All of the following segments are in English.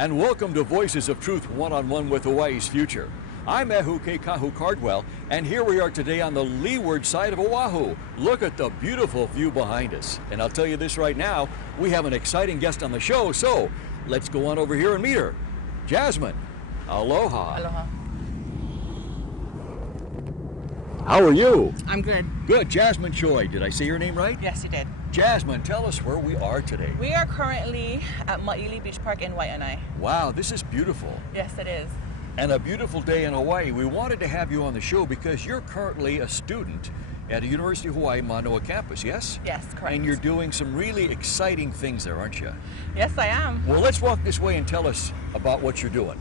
and welcome to Voices of Truth One-on-One with Hawaii's Future. I'm Ehu Kahu Cardwell, and here we are today on the leeward side of Oahu. Look at the beautiful view behind us. And I'll tell you this right now, we have an exciting guest on the show, so let's go on over here and meet her. Jasmine, aloha. Aloha. How are you? I'm good. Good. Jasmine Choy. Did I say your name right? Yes, you did. Jasmine, tell us where we are today. We are currently at Maili Beach Park in Waianae. Wow, this is beautiful. Yes, it is. And a beautiful day in Hawaii. We wanted to have you on the show because you're currently a student at the University of Hawaii Manoa campus, yes? Yes, correct. And you're doing some really exciting things there, aren't you? Yes, I am. Well, let's walk this way and tell us about what you're doing.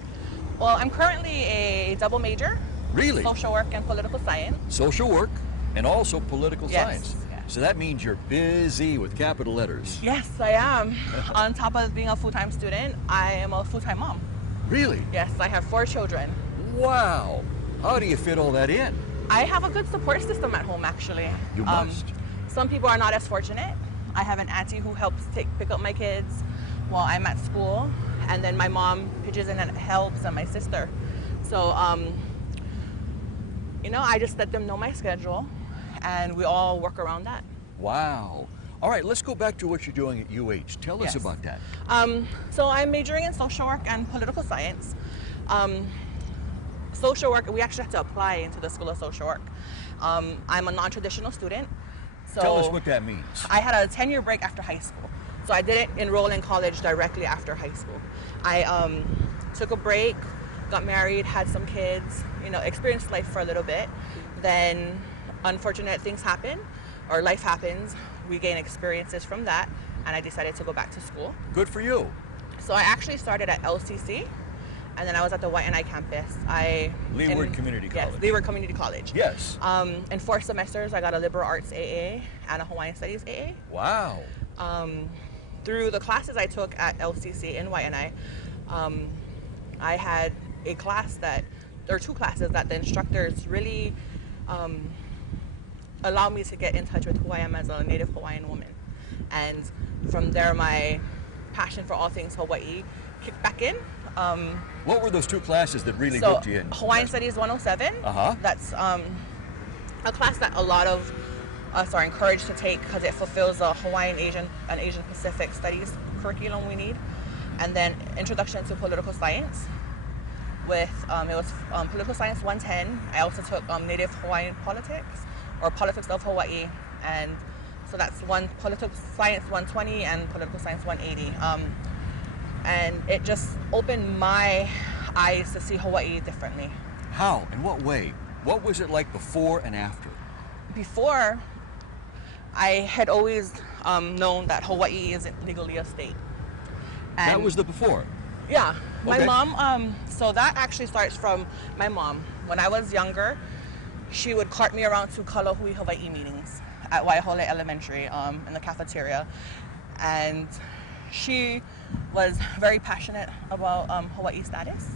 Well, I'm currently a double major. Really? Social work and political science. Social work and also political science. Yes. So that means you're busy with capital letters. Yes, I am. On top of being a full-time student, I am a full-time mom. Really? Yes, I have 4 children. Wow. How do you fit all that in? I have a good support system at home, actually. You must. Some people are not as fortunate. I have an auntie who helps pick up my kids while I'm at school, and then my mom pitches in and helps, and my sister. So, I just let them know my schedule, and we all work around that. Wow. All right, let's go back to what you're doing at UH. Tell us Yes. about that. So I'm majoring in social work and political science. Social work, we actually have to apply into the School of Social Work. I'm a non-traditional student. So Tell us what that means. I had a 10-year break after high school. So I didn't enroll in college directly after high school. I took a break, got married, had some kids, experienced life for a little bit. Then unfortunate things happen, or life happens. We gain experiences from that, and I decided to go back to school. Good for you. So I actually started at LCC, and then I was at the Waianae campus. Leeward Community College. Yes, Leeward Community College. Yes. In 4 semesters, I got a liberal arts AA and a Hawaiian Studies AA. Wow. Through the classes I took at LCC in Waianae, I had a class there are 2 classes that the instructors really allowed me to get in touch with who I am as a Native Hawaiian woman. And from there, my passion for all things Hawaii kicked back in. What were those 2 classes that really hooked you in? Hawaiian Studies 107. That's a class that a lot of us are encouraged to take because it fulfills the Hawaiian and Asian Pacific Studies curriculum we need. And then Introduction to Political Science with, it was Political Science 110. I also took Native Hawaiian Politics, or Politics of Hawaii, and so that's Political Science 120 and Political Science 180. And it just opened my eyes to see Hawaii differently. How? In what way? What was it like before and after? Before, I had always known that Hawaii isn't legally a state. And that was the before? Yeah. My Okay. mom, so that actually starts from my mom. When I was younger, she would cart me around to Kalahui Hawaii meetings at Waihole Elementary in the cafeteria. And she was very passionate about Hawaii status.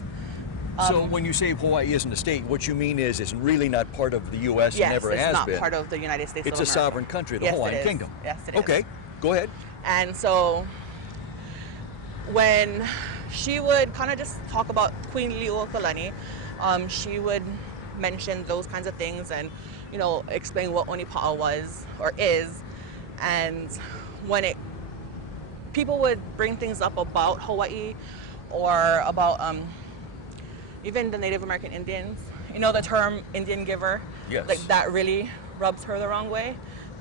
So when you say Hawaii isn't a state, what you mean is it's really not part of the U.S. Yes, and never it's has not been. part of the United States It's of a America. sovereign country, the Yes, Hawaiian it is. Kingdom. Yes, it is. Okay, go ahead. And so when she would kind of just talk about Queen Liuokalani, she would mention those kinds of things and, explain what Onipa'a was or is. And when people would bring things up about Hawaii or about even the Native American Indians, the term Indian giver, Yes. like that really rubs her the wrong way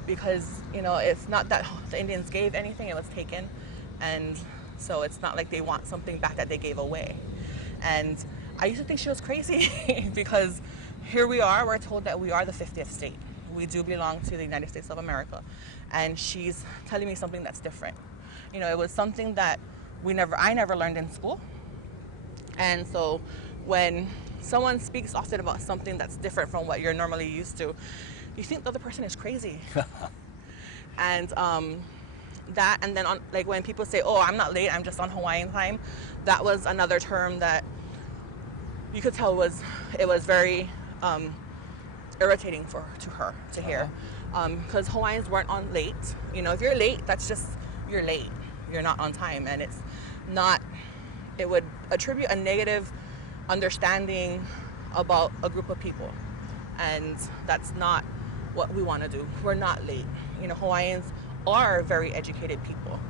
because, it's not that the Indians gave anything, it was taken. And so it's not like they want something back that they gave away. And I used to think she was crazy because here we are, we're told that we are the 50th state. We do belong to the United States of America. And she's telling me something that's different. It was something that I never learned in school. And so when someone speaks often about something that's different from what you're normally used to, you think the other person is crazy. And that, and then when people say, "Oh, I'm not late, I'm just on Hawaiian time," that was another term that you could tell was very irritating to her to hear, because Hawaiians weren't on late. If you're late, that's just you're late. You're not on time, and it's not it would attribute a negative understanding about a group of people. And that's not what we want to do. We're not late. You know, Hawaiians are very educated people.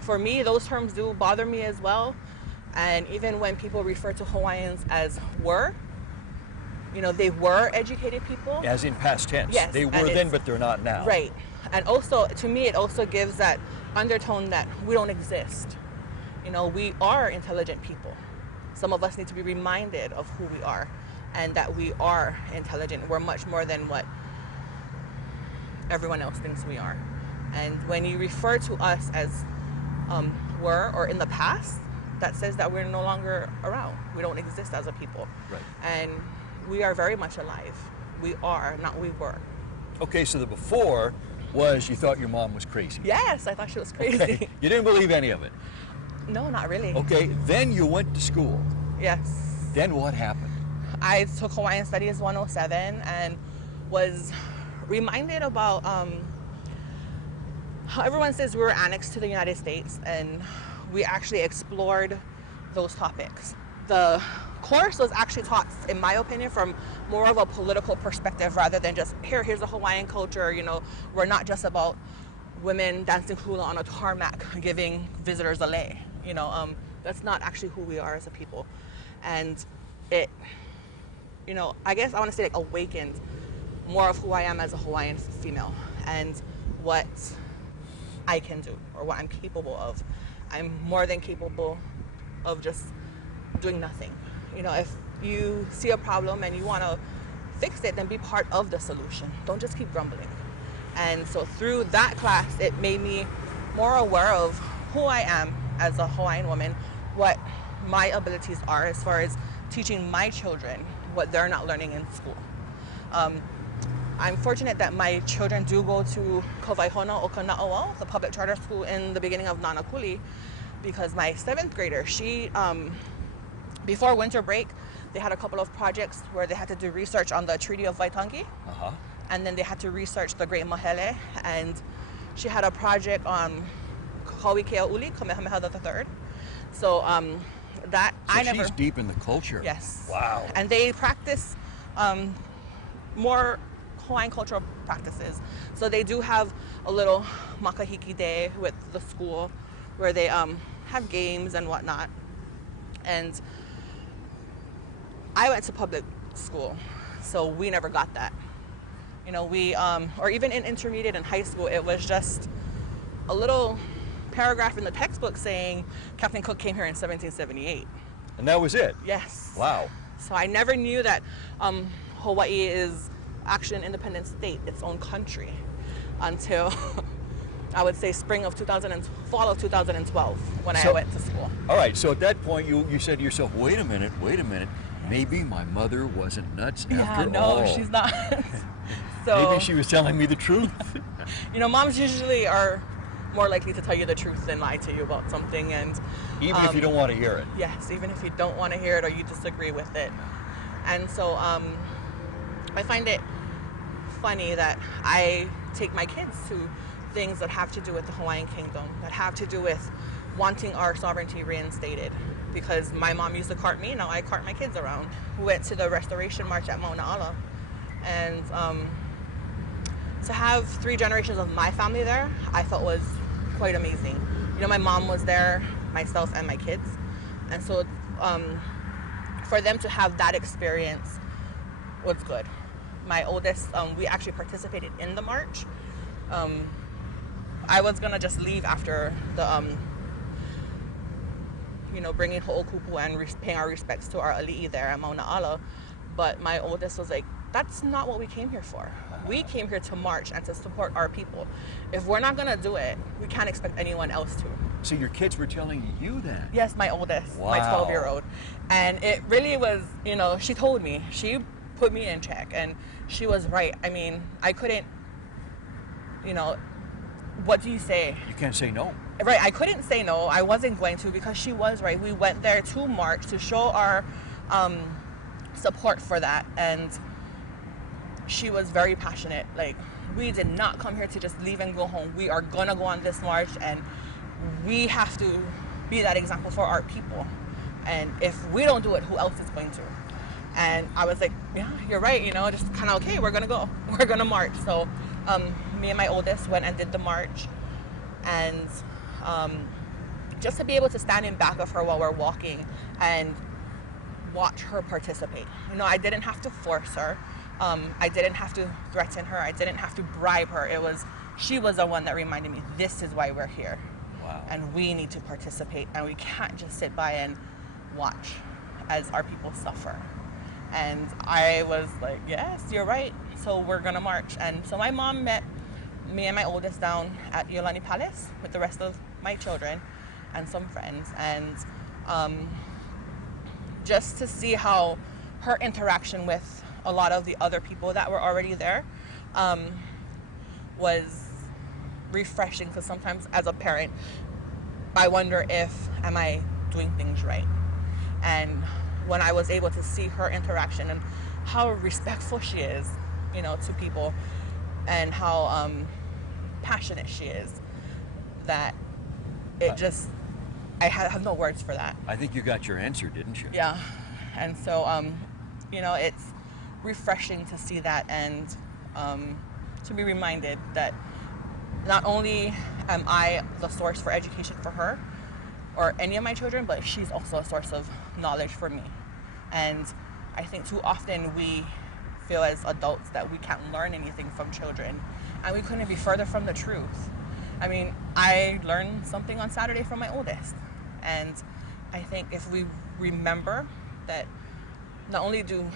For me, those terms do bother me as well. And even when people refer to Hawaiians as were, you know, they were educated people. As in past tense. Yes. They were then, but they're not now. Right. And also, to me, it also gives that undertone that we don't exist. You know, we are intelligent people. Some of us need to be reminded of who we are and that we are intelligent. We're much more than what everyone else thinks we are. And when you refer to us as were or in the past, that says that we're no longer around. We don't exist as a people. Right. And we are very much alive. We are, not we were. Okay, so the before was you thought your mom was crazy. Yes, I thought she was crazy. Okay. You didn't believe any of it. No, not really. Okay, then you went to school. Yes. Then what happened? I took Hawaiian Studies 107 and was reminded about how everyone says we were annexed to the United States, and we actually explored those topics. The course was actually taught, in my opinion, from more of a political perspective rather than just here's the Hawaiian culture. You know, we're not just about women dancing hula on a tarmac giving visitors a lei. You know, that's not actually who we are as a people. And it, you know, I guess I want to say like awakened more of who I am as a Hawaiian female and what I can do or what I'm capable of. I'm more than capable of just doing nothing. You know, if you see a problem and you want to fix it, then be part of the solution. Don't just keep grumbling. And so through that class, it made me more aware of who I am as a Hawaiian woman, what my abilities are as far as teaching my children what they're not learning in school. I'm fortunate that my children do go to Kawaihona o Kana'oau, the public charter school in the beginning of Nanakuli, because my 7th grader, she, before winter break, they had a couple of projects where they had to do research on the Treaty of Waitangi. And then they had to research the Great Mahele, and she had a project on Kaui Keauli, Kamehameha III. So that so I never. She's deep in the culture. Yes. Wow. And they practice more Hawaiian cultural practices. So they do have a little makahiki day with the school where they have games and whatnot. And I went to public school, so we never got that. You know, we, or even in intermediate and high school, it was just a little paragraph in the textbook saying Captain Cook came here in 1778. And that was it? Yes. Wow. So I never knew that Hawaii is actually an independent state, its own country, until I would say fall of 2012 when I went to school. All right, so at that point you said to yourself, wait a minute, maybe my mother wasn't nuts after all. No, she's not. So maybe she was telling me the truth. You know, moms usually are more likely to tell you the truth than lie to you about something, and even if you don't want to hear it. Yes, even if you don't want to hear it or you disagree with it. And so I find it funny that I take my kids to things that have to do with the Hawaiian Kingdom, that have to do with wanting our sovereignty reinstated. Because my mom used to cart me, now I cart my kids around. We went to the Restoration March at Mauna Ala. And to have 3 generations of my family there, I felt was quite amazing. You know, my mom was there, myself and my kids. And so for them to have that experience was good. My oldest, we actually participated in the march. I was gonna just leave after the, you know, bringing ho'okupu and paying our respects to our ali'i there at Mauna Ala. But my oldest was like, that's not what we came here for. We came here to march and to support our people. If we're not gonna do it, we can't expect anyone else to. So your kids were telling you that? Yes, my oldest, wow. My 12-year-old. And it really was, you know, she told me, she put me in check, and she was right. I mean, I couldn't, you know, what do you say? You can't say no. Right, I couldn't say no. I wasn't going to, because she was right. We went there to march to show our support for that, and she was very passionate. Like, we did not come here to just leave and go home. We are gonna go on this march, and we have to be that example for our people. And if we don't do it, who else is going to? And I was like, yeah, you're right, just kind of, okay, we're going to go. We're going to march. So me and my oldest went and did the march. And just to be able to stand in back of her while we're walking and watch her participate. I didn't have to force her. I didn't have to threaten her. I didn't have to bribe her. She was the one that reminded me, this is why we're here. Wow. And we need to participate, and we can't just sit by and watch as our people suffer. And I was like, yes, you're right. So we're going to march. And so my mom met me and my oldest down at Yolani Palace with the rest of my children and some friends. And just to see how her interaction with a lot of the other people that were already there was refreshing, because sometimes as a parent, I wonder am I doing things right? And when I was able to see her interaction and how respectful she is, to people, and how passionate she is, that it just, I have no words for that. I think you got your answer, didn't you? Yeah. And so, it's refreshing to see that, and to be reminded that not only am I the source for education for her or any of my children, but she's also a source of knowledge for me. And I think too often we feel as adults that we can't learn anything from children, and we couldn't be further from the truth. I mean, I learned something on Saturday from my oldest, and I think if we remember that not only do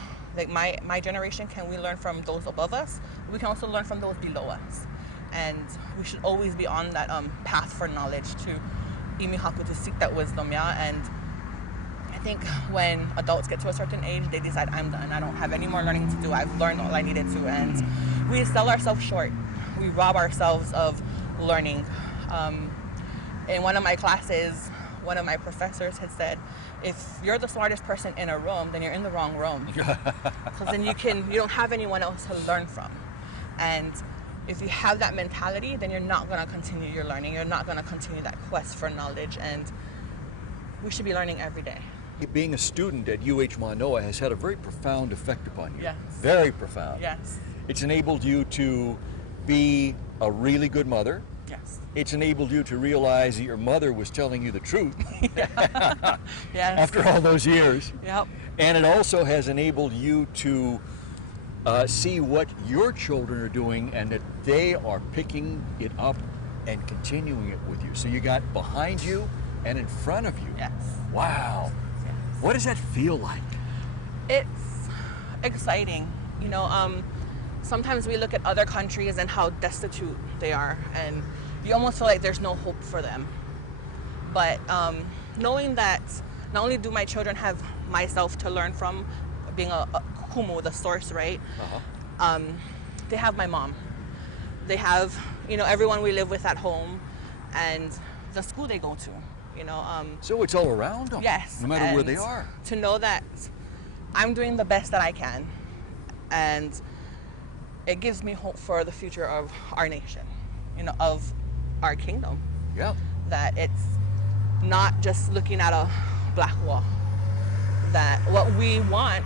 my generation can we learn from those above us, we can also learn from those below us. And we should always be on that path for knowledge, to imihaku, to seek that wisdom, yeah. And I think when adults get to a certain age, they decide, I'm done, I don't have any more learning to do, I've learned all I needed to, and we sell ourselves short. We rob ourselves of learning. In one of my classes, one of my professors had said, if you're the smartest person in a room, then you're in the wrong room. Because then you don't have anyone else to learn from. And if you have that mentality, then you're not going to continue your learning. You're not going to continue that quest for knowledge. And we should be learning every day. Being a student at UH Manoa has had a very profound effect upon you. Yes. Very profound. Yes. It's enabled you to be a really good mother. Yes. It's enabled you to realize that your mother was telling you the truth. Yes. After all those years. Yep. And it also has enabled you to see what your children are doing, and that they are picking it up and continuing it with you. So you got behind you and in front of you. Yes. Wow. Yes. What does that feel like? It's exciting. Sometimes we look at other countries and how destitute they are, and you almost feel like there's no hope for them. But knowing that not only do my children have myself to learn from, being a kumu, the source, right? Uh-huh. They have my mom. They have, everyone we live with at home, and the school they go to. So it's all around them. Yes. No matter where they are. To know that I'm doing the best that I can, and it gives me hope for the future of our nation, of our kingdom. Yeah. That it's not just looking at a black wall. That what we want,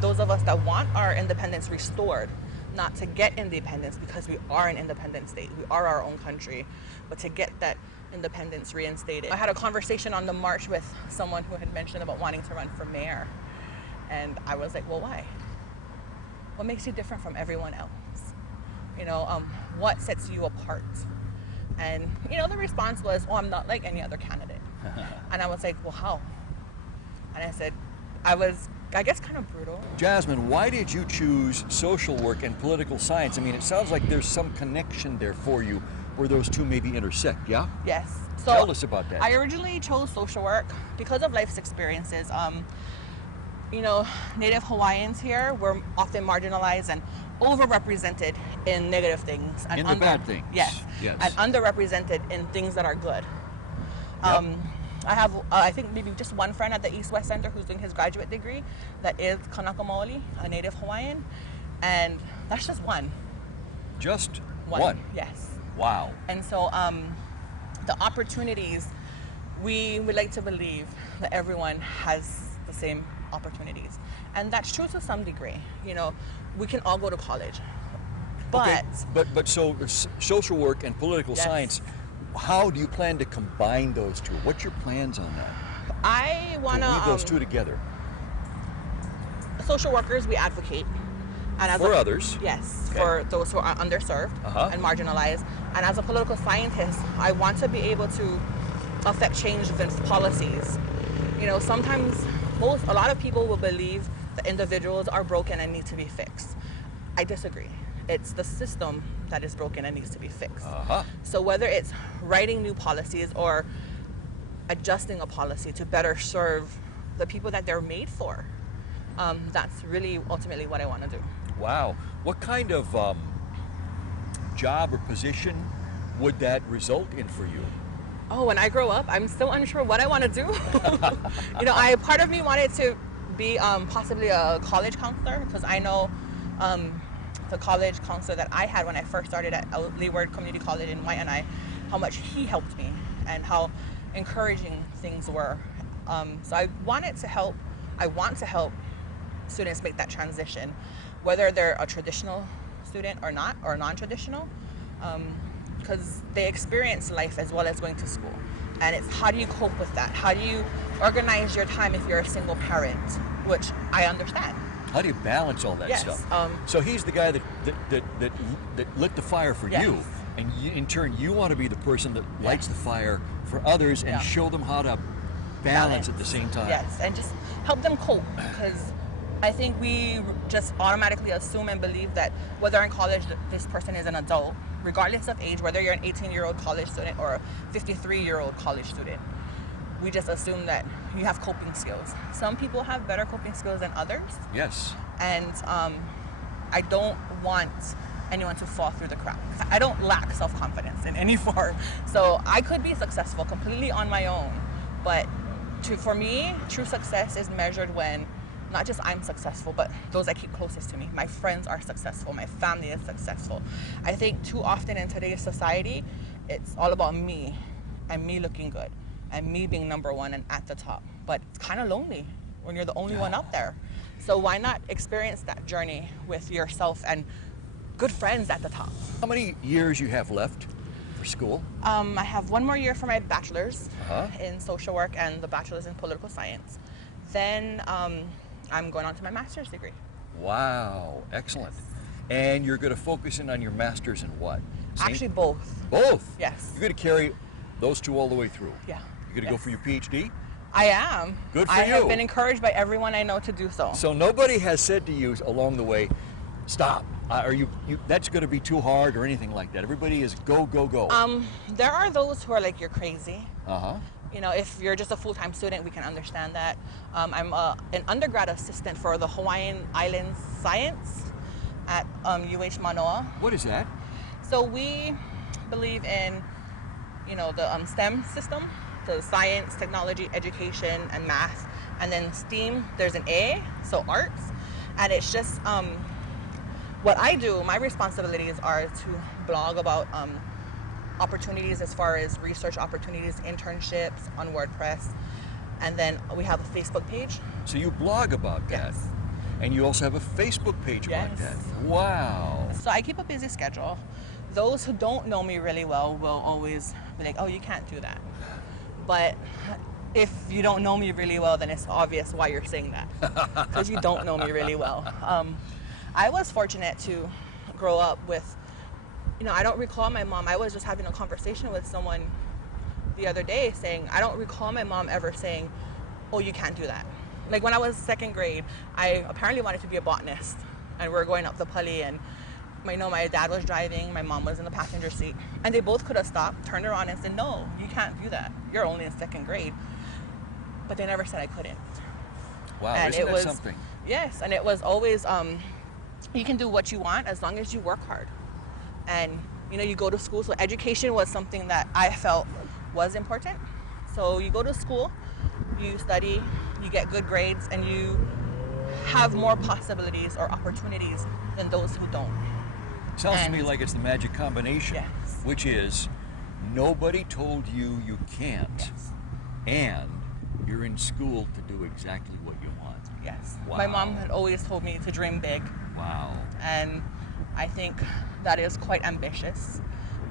those of us that want our independence restored, not to get independence because we are an independent state, we are our own country, but to get that independence reinstated. I had a conversation on the march with someone who had mentioned about wanting to run for mayor, and I was like, well, why? What makes you different from everyone else? What sets you apart? And the response was, I'm not like any other candidate. And I was like, well, how? And I said, I guess kind of brutal. Jasmine, why did you choose social work and political science? I mean, it sounds like there's some connection there for you where those two maybe intersect, yeah? Yes. So tell us about that. I originally chose social work because of life's experiences. Native Hawaiians here were often marginalized and overrepresented in negative things. And in the bad things. Yes. Yes. And underrepresented in things that are good. Yep. I have, I think maybe just one friend at the East-West Center who's doing his graduate degree that is Kanaka Maoli, a Native Hawaiian, and that's just one. Just one? Yes. Wow. And so the opportunities, we would like to believe that everyone has the same opportunities. And that's true to some degree. You know, we can all go to college. But okay. But so social work and political Yes. science, how do you plan to combine those two? What's your plans on that? I want To weave those to two together social workers, we advocate. And as for others. Yes, Okay. for those who are underserved Uh-huh. and marginalized. And as a political scientist, I want to be able to affect change with policies. You know, sometimes a lot of people will believe that individuals are broken and need to be fixed. I disagree. It's the system that is broken and needs to be fixed. Uh-huh. So whether it's writing new policies or adjusting a policy to better serve the people that they're made for, that's really ultimately what I want to do. Wow. What kind of job or position would that result in for you? Oh, when I grow up, I'm still unsure what I want to do. You know, part of me wanted to be possibly a college counselor, because I know the college counselor that I had when I first started at Leeward Community College in Waianae, how much he helped me and how encouraging things were. So I want to help students make that transition, whether they're a traditional student or not, or non-traditional, because they experience life as well as going to school. And it's how do you cope with that? How do you organize your time if you're a single parent, which I understand. How do you balance all that Yes, stuff? So he's the guy that lit the fire for Yes. you, and in turn you want to be the person that lights the fire for others and Yeah. show them how to balance at the same time. Yes, and just help them cope, because I think we just automatically assume and believe that whether in college this person is an adult, regardless of age, whether you're an 18-year-old college student or a 53-year-old college student, we just assume that you have coping skills. Some people have better coping skills than others, Yes. and I don't want anyone to fall through the cracks. I don't lack self-confidence in any form, so I could be successful completely on my own, but for me, true success is measured when not just I'm successful, but those I keep closest to me. My friends are successful, my family is successful. I think too often in today's society, it's all about me and me looking good and me being number one and at the top. But it's kind of lonely when you're the only one up there. So why not experience that journey with yourself and good friends at the top? How many years you have left for school? I have one more year for my bachelor's Uh-huh. in social work and the bachelor's in political science. Then I'm going on to my master's degree. Wow, excellent. And you're going to focus in on your master's in what? Actually, both. Both? Yes. You're going to carry those two all the way through? Yeah. You're going to go for your PhD? I am. Good for I you. have been encouraged by everyone I know to do so. So nobody has said to you along the way, stop, or you that's going to be too hard or anything like that. Everybody is go, go, go. There are those who are like, you're crazy. Uh-huh. You know, if you're just a full-time student, we can understand that. I'm an undergrad assistant for the Hawaiian Islands Science at UH Manoa. What is that? So we believe in, you know, the STEM system, so science, technology, education, and math. And then STEAM, there's an A, so arts. And it's just what I do, my responsibilities are to blog about opportunities as far as research opportunities, internships on WordPress. And then we have a Facebook page. So you blog about that. Yes. And you also have a Facebook page about Yes. that. Wow. So I keep a busy schedule. Those who don't know me really well will always be like, oh, you can't do that. But if you don't know me really well, then it's obvious why you're saying that, because you don't know me really well. I was fortunate to grow up with, you know, I don't recall my mom. I was just having a conversation with someone the other day saying, I don't recall my mom ever saying, oh, you can't do that. Like when I was second grade, I apparently wanted to be a botanist, and we were going up the Pali, and my dad was driving, my mom was in the passenger seat, and they both could have stopped, turned around and said, no, you can't do that. You're only in second grade. But they never said I couldn't. Wow, And isn't it that was, something? Yes, and it was always, you can do what you want as long as you work hard. And, you know, you go to school, so education was something that I felt was important. So you go to school, you study, you get good grades, and you have more possibilities or opportunities than those who don't. Sounds to me And- like it's the magic combination, Yes. which is Nobody told you you can't, Yes. and you're in school to do exactly what you want. Yes. Wow. My mom had always told me to dream big, Wow. and I think that is quite ambitious,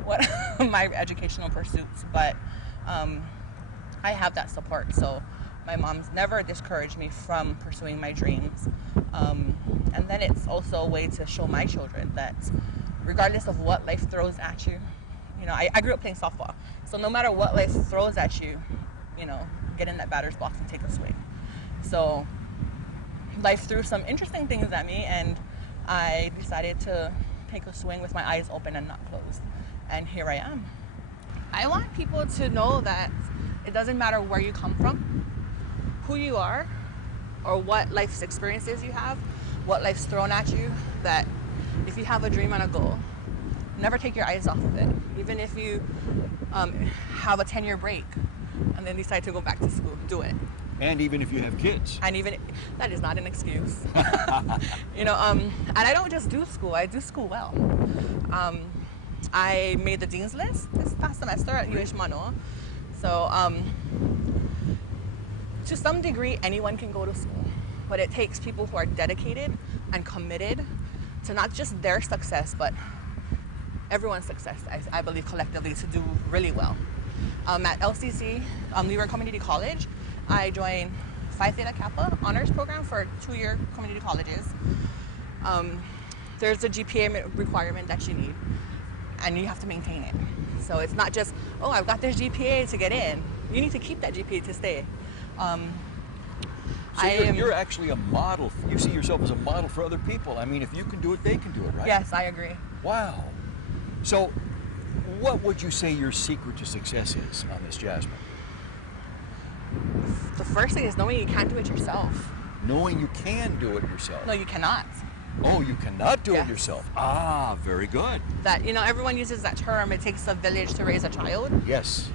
what my educational pursuits, but I have that support. So my mom's never discouraged me from pursuing my dreams. And then it's also a way to show my children that regardless of what life throws at you, you know, I grew up playing softball. So no matter what life throws at you, you know, get in that batter's box and take a swing. So life threw some interesting things at me, and I decided to take a swing with my eyes open and not closed. And here I am. I want people to know that it doesn't matter where you come from, who you are, or what life's experiences you have, what life's thrown at you, that if you have a dream and a goal, never take your eyes off of it. Even if you have a 10-year break and then decide to go back to school, do it. And even if you have kids. And even, that is not an excuse. You know, and I don't just do school, I do school well. I made the dean's list this past semester at UH Manoa. So to some degree, anyone can go to school, but it takes people who are dedicated and committed to not just their success, but everyone's success, I believe collectively, to do really well. At LCC, Leeward Community College, I joined Phi Theta Kappa honors program for 2-year community colleges. There's a GPA requirement that you need, and you have to maintain it. So it's not just, oh, I've got this GPA to get in. You need to keep that GPA to stay. So you're actually a model. You see yourself as a model for other people. I mean, if you can do it, they can do it, right? Yes, I agree. Wow. So what would you say your secret to success is on this, Jasmine? The first thing is knowing you can't do it yourself. Knowing you can do it yourself. No, you cannot. Oh, you cannot do Yes. it yourself. Ah, very good. That, you know, everyone uses that term, it takes a village to raise a child. Yes.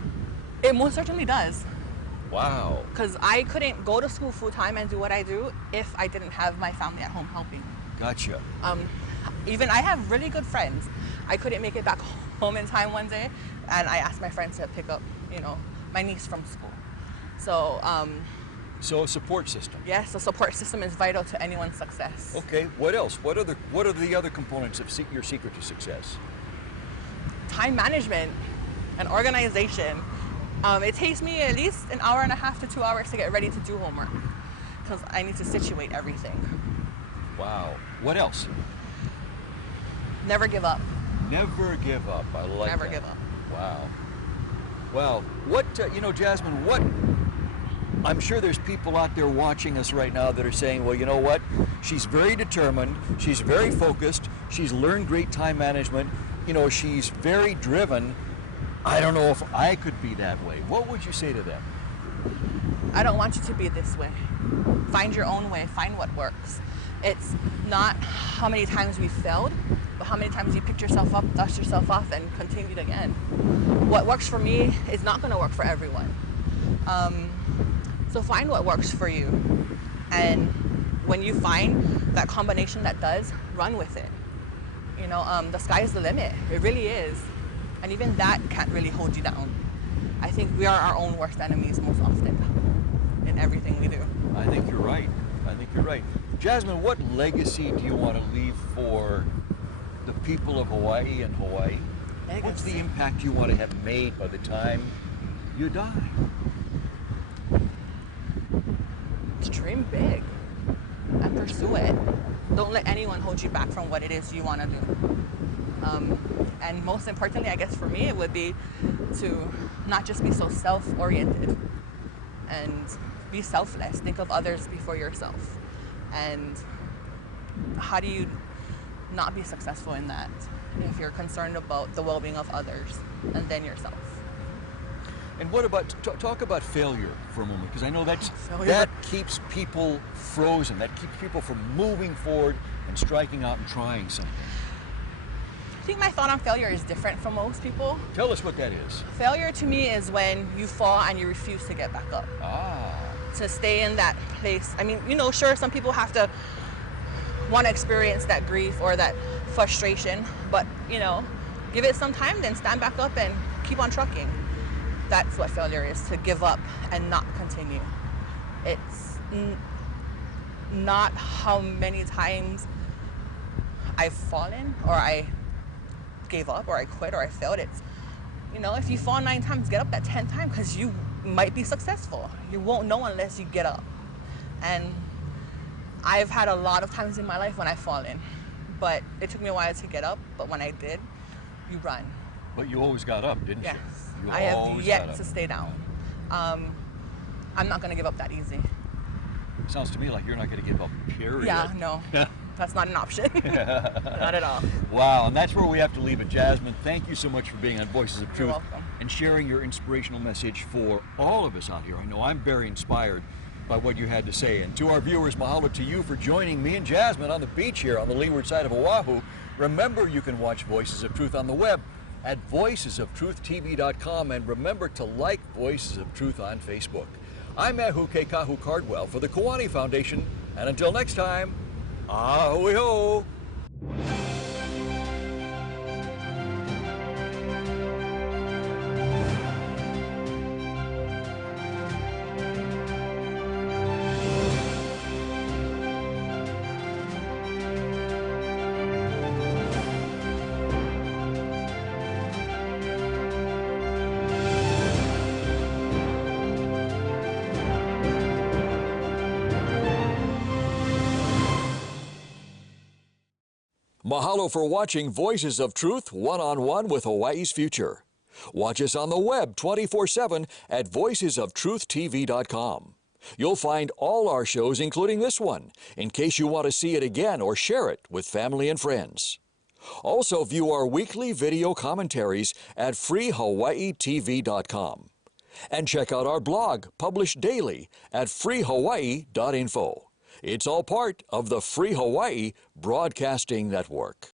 It most certainly does. Wow. Because I couldn't go to school full time and do what I do if I didn't have my family at home helping. Gotcha. Even I have really good friends. I couldn't make it back home in time one day, and I asked my friends to pick up, you know, my niece from school. So, So a support system. yes, the support system is vital to anyone's success. Okay. What else? What are the other components of your secret to success? Time management and organization. It takes me at least an hour and a half to 2 hours to get ready to do homework because I need to situate everything. Wow. What else? Never give up. Never give up. I like Never that. give up. Wow. Well, what, you know, Jasmine, what, I'm sure there's people out there watching us right now that are saying, well, you know what? She's very determined. She's very focused. She's learned great time management. You know, she's very driven. I don't know if I could be that way. What would you say to them? I don't want you to be this way. Find your own way. Find what works. It's not how many times we failed, but how many times you picked yourself up, dust yourself off, and continued again. What works for me is not going to work for everyone. So find what works for you. And when you find that combination that does, run with it. You know, the sky is the limit. It really is. And even that can't really hold you down. I think we are our own worst enemies most often in everything we do. I think you're right. I think you're right. Jasmine, what legacy do you want to leave for the people of Hawaii and Hawaii? What's the impact you want to have made by the time you die? Dream big and pursue it. Don't let anyone hold you back from what it is you want to do. And most importantly, I guess for me, it would be to not just be so self-oriented and be selfless. Think of others before yourself. And how do you not be successful in that if you're concerned about the well-being of others and then yourself? And what about, talk about failure for a moment, because I know that keeps people frozen. That keeps people from moving forward and striking out and trying something. I think my thought on failure is different from most people. Tell us what that is. Failure to me is when you fall and you refuse to get back up. Ah. To stay in that place. I mean, you know, sure, some people have to want to experience that grief or that frustration, but, you know, give it some time, then stand back up and keep on trucking. That's what failure is, to give up and not continue. It's not how many times I've fallen or I gave up or I quit or I failed. It's, if you fall 9 times, get up that 10th time, because you might be successful. You won't know unless you get up. And I've had a lot of times in my life when I've fallen, but it took me a while to get up. But when I did, you run. But you always got up, didn't Yes. you? You I have always yet got to up. stay down. I'm not going to give up that easy. Sounds to me like you're not going to give up, period. Yeah, no. That's not an option. Not at all. Wow, and that's where we have to leave it. Jasmine, thank you so much for being on Voices of You're Truth welcome. and sharing your inspirational message for all of us out here. I know I'm very inspired by what you had to say. And to our viewers, mahalo to you for joining me and Jasmine on the beach here on the leeward side of Oahu. Remember, you can watch Voices of Truth on the web at voicesoftruth.tv.com, and remember to like Voices of Truth on Facebook. I'm Ehuke Kahu Cardwell for the Kiwani Foundation, and until next time, ahui ho! Mahalo for watching Voices of Truth one-on-one with Hawaii's Future. Watch us on the web 24/7 at voicesoftruth.tv.com. You'll find all our shows, including this one, in case you want to see it again or share it with family and friends. Also view our weekly video commentaries at freehawaiitv.com. And check out our blog, published daily, at freehawaii.info. It's all part of the Free Hawaii Broadcasting Network.